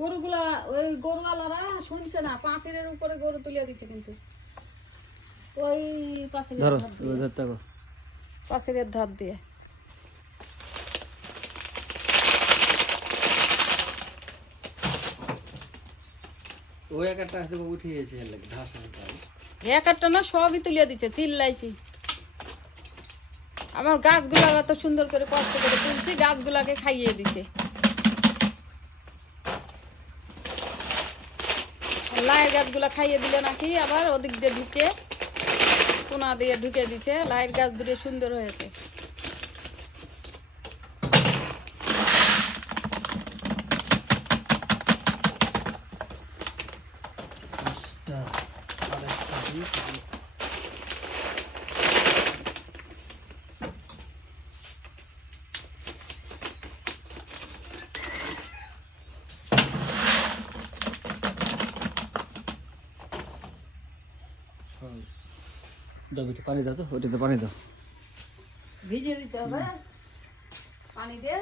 গরুগুলা ওই গরুওয়ালারা শুনছে না, পাঁচিলের উপরে গরু তুলে দিচ্ছে কিন্তু ওই পাঁচিলের ধার দিয়ে ওই একটা উঠিয়েছে ঘাস এক একটা না সবই তুলে দিচ্ছে, চিল্লাইছি। আমার গাছগুলা এত সুন্দর করে কষ্ট করে তুলছি, গাছগুলাকে খাইয়ে দিচ্ছে। লাইয়ের গাছগুলা খাইয়ে দিলে নাকি আবার ওদিক দিয়ে ঢুকে কোনা দিয়ে ঢুকে দিচ্ছে। লাইয়ের গাছ দুটো সুন্দর হয়েছে। পানি দাও তো, ওইটাতে পানি দাও। ভিজিয়ে দিতে হবে পানি দিয়ে।